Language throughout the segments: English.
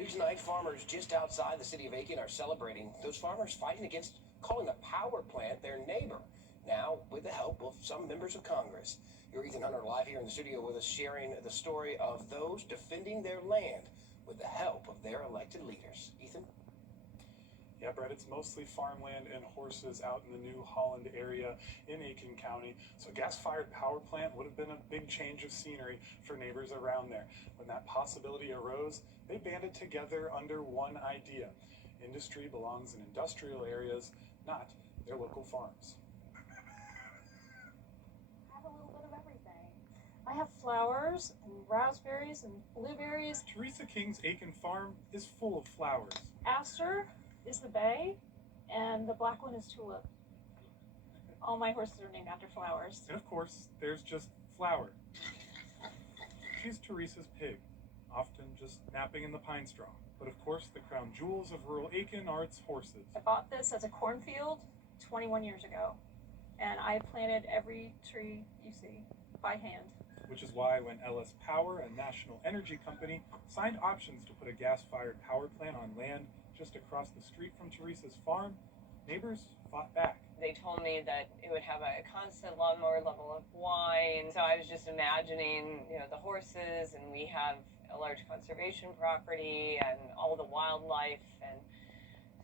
New tonight, farmers just outside the city of Aiken are celebrating those farmers fighting against calling a power plant their neighbor. Now, with the help of some members of Congress. You're Ethan Hunter live here in the studio with us, sharing the story of those defending their land with the help of their elected leaders. Ethan? Yeah, Brett, it's mostly farmland and horses out in the New Holland area in Aiken County. So a gas-fired power plant would have been a big change of scenery for neighbors around there. When that possibility arose, they banded together under one idea. Industry belongs in industrial areas, not their local farms. I have a little bit of everything. I have flowers and raspberries and blueberries. Teresa King's Aiken farm is full of flowers. Aster is the bay, and the black one is tulip. All my horses are named after flowers. And of course, there's just Flower. She's Teresa's pig, often just napping in the pine straw. But of course, the crown jewels of rural Aiken are its horses. I bought this as a cornfield 21 years ago, and I planted every tree you see by hand. Which is why when LS Power, a national energy company, signed options to put a gas-fired power plant on land just across the street from Teresa's farm, neighbors fought back. They told me that it would have a constant lawnmower level of wine. So I was just imagining, the horses, and we have a large conservation property and all the wildlife, and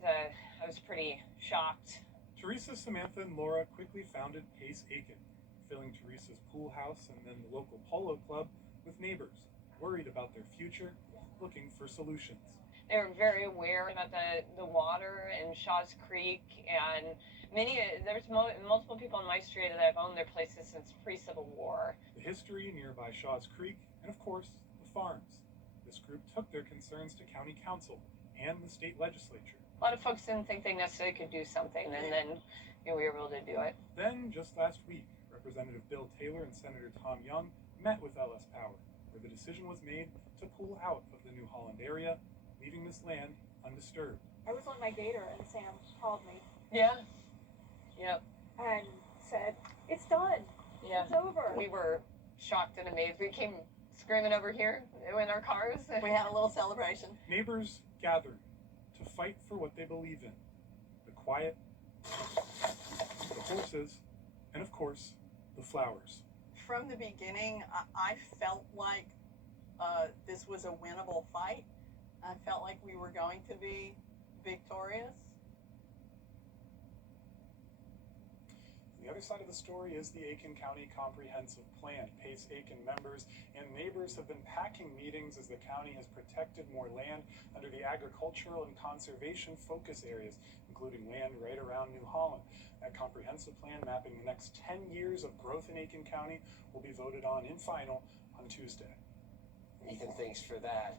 I was pretty shocked. Teresa, Samantha, and Laura quickly founded Pace Aiken, filling Teresa's pool house and then the local polo club with neighbors worried about their future, looking for solutions. They were very aware about the water in Shaw's Creek, and there's multiple people in my street that have owned their places since pre-Civil War. The history nearby Shaw's Creek, and of course, the farms. This group took their concerns to county council and the state legislature. A lot of folks didn't think they necessarily could do something, and then we were able to do it. Then, just last week, Representative Bill Taylor and Senator Tom Young met with LS Power, where the decision was made to pull out of the New Holland area, leaving this land undisturbed. I was on my gator, and Sam called me. Yeah. Yep. And said, "It's done. Yeah. It's over." We were shocked and amazed. We came screaming over here in our cars. We had a little celebration. Neighbors gathered to fight for what they believe in. The quiet, the horses, and of course, the flowers. From the beginning, I felt like this was a winnable fight. I felt like we were going to be victorious. The other side of the story is the Aiken County Comprehensive Plan. Pace Aiken members and neighbors have been packing meetings as the county has protected more land under the agricultural and conservation focus areas, including land right around New Holland. That comprehensive plan mapping the next 10 years of growth in Aiken County will be voted on in final on Tuesday. Ethan, thanks for that.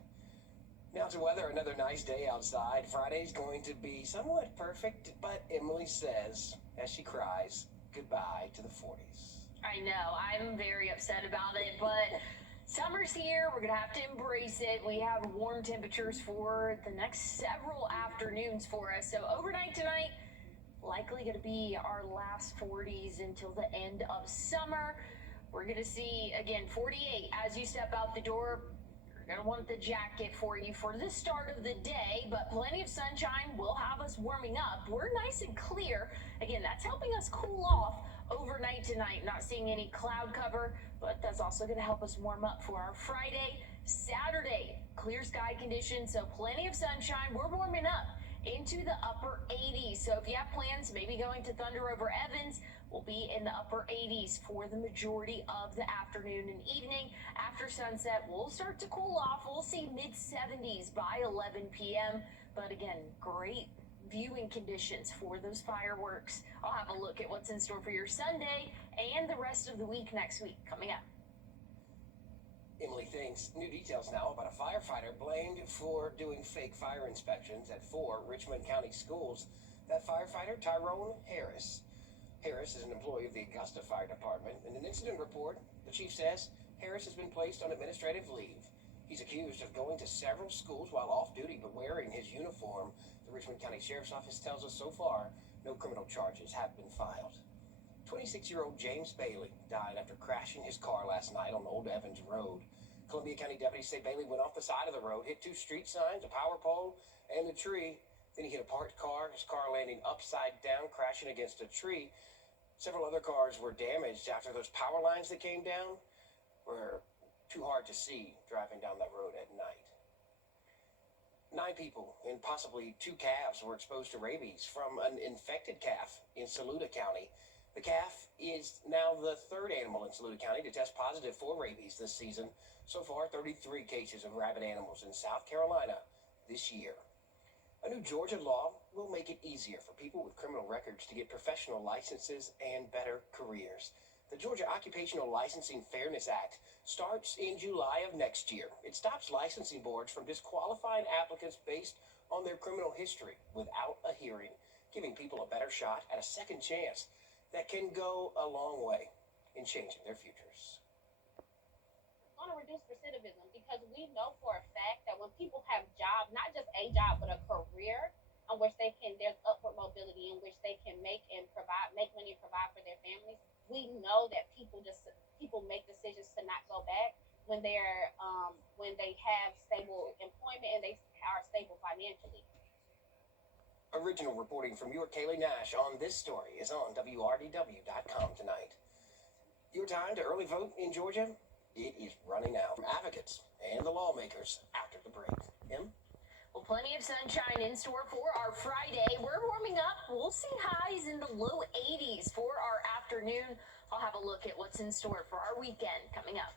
Now to weather, another nice day outside. Friday's going to be somewhat perfect, but Emily says, as she cries, goodbye to the 40s. I know, I'm very upset about it, but summer's here. We're going to have to embrace it. We have warm temperatures for the next several afternoons for us. So overnight tonight, likely going to be our last 40s until the end of summer. We're going to see, again, 48 as you step out the door. You're going to want the jacket for you for the start of the day, but plenty of sunshine will have us warming up. We're nice and clear. Again, that's helping us cool off overnight tonight. Not seeing any cloud cover, but that's also going to help us warm up for our Friday, Saturday. Clear sky conditions, so plenty of sunshine. We're warming up into the upper 80s. So if you have plans, maybe going to Thunder over Evans, we'll be in the upper 80s for the majority of the afternoon and evening. After sunset, we'll start to cool off. We'll see mid-70s by 11 p.m. But again, great viewing conditions for those fireworks. I'll have a look at what's in store for your Sunday and the rest of the week next week coming up. Emily thinks new details now about a firefighter blamed for doing fake fire inspections at 4 Richmond County schools. That firefighter, Tyrone Harris. Harris is an employee of the Augusta Fire Department. In an incident report, the chief says Harris has been placed on administrative leave. He's accused of going to several schools while off duty but wearing his uniform. The Richmond County Sheriff's Office tells us so far, no criminal charges have been filed. 26-year-old James Bailey died after crashing his car last night on Old Evans Road. Columbia County deputies say Bailey went off the side of the road, hit 2 street signs, a power pole, and a tree. Then he hit a parked car, his car landing upside down, crashing against a tree. Several other cars were damaged after those power lines that came down were too hard to see driving down that road at night. 9 people and possibly 2 calves were exposed to rabies from an infected calf in Saluda County. The calf is now the 3rd animal in Saluda County to test positive for rabies this season. So far, 33 cases of rabid animals in South Carolina this year. A new Georgia law will make it easier for people with criminal records to get professional licenses and better careers. The Georgia Occupational Licensing Fairness Act starts in July of next year. It stops licensing boards from disqualifying applicants based on their criminal history without a hearing, giving people a better shot at a second chance that can go a long way in changing their futures. It's going to reduce recidivism because we know for a fact that when people have jobs, not just a job, but a career in which there's upward mobility, in which they can make money and provide for their families. We know that people make decisions to not go back when they have stable employment and they are stable financially. Original reporting from your Kaylee Nash on this story is on WRDW.com tonight. Your time to early vote in Georgia, it is running out. From advocates and the lawmakers after the break. Em? Well, plenty of sunshine in store for our Friday. We're warming up. We'll see highs in the low 80s for our afternoon. I'll have a look at what's in store for our weekend coming up.